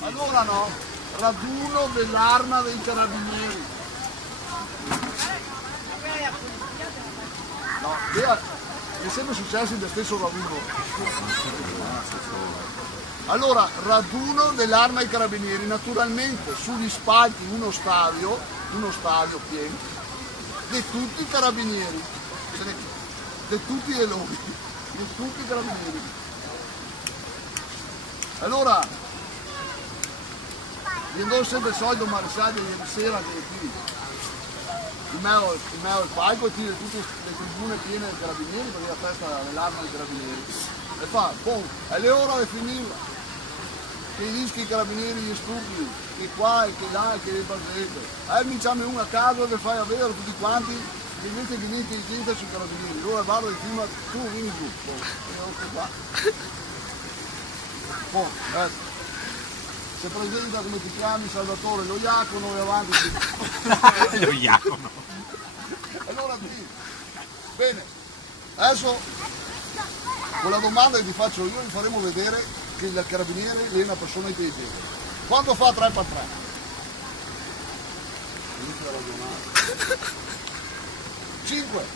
Allora no, raduno dell'arma dei carabinieri. No, è sempre successo in stesso raduno. Allora, raduno dell'arma ai carabinieri, naturalmente sugli spalti uno stadio pieno, di tutti i carabinieri, di tutti i lobby, di tutti i carabinieri. Allora, gli andò sempre il solito maresciallo ieri sera che qui, il mio palco e tira tutte le tribune piene dei carabinieri perché la festa dell'arma dei carabinieri. E fa, boh, è l'ora di finirla. Che rischi i carabinieri gli stupidi, che qua e che là e che le barzette. Mi chiami uno a caso che fai a vedere tutti quanti, che invece che niente di gente sui carabinieri. Allora guarda il film, tu vieni giù. Se presenta come ti chiami Salvatore, lo Iacono e avanti. Lo Iacono. Allora sì. Bene, adesso con la domanda che ti faccio io vi faremo vedere che il carabiniere è una persona in piedi. Quando fa 3x3? Inizia a ragionare. 5.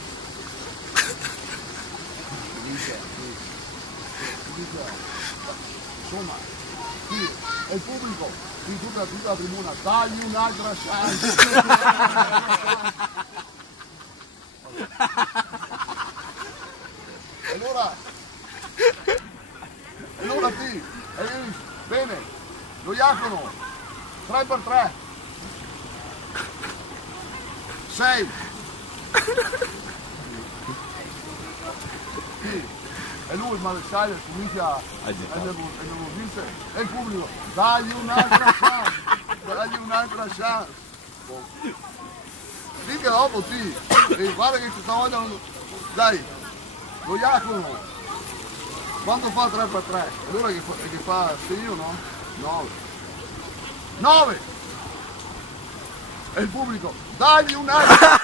Insomma, qui è il pubblico, qui tutta la tribuna, dagli un'altra chance. Allora sì, bene, lo Iacono, 3x3, 6, sì, e lui il maresciallo comincia a nervosirsi, e il pubblico, dagli un'altra chance, Sì che dopo sì, e guarda che stavolta, dai, lo Iacono. Quando fa 3x3? Allora che fa 6 o no? 9. 9! E il pubblico, dagli un altro!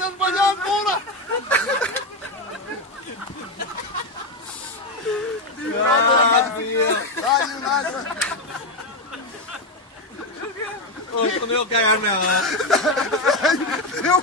L'ho sbagliato ancora! Dai un'altra! Oh, sono io a cagarmi a... Io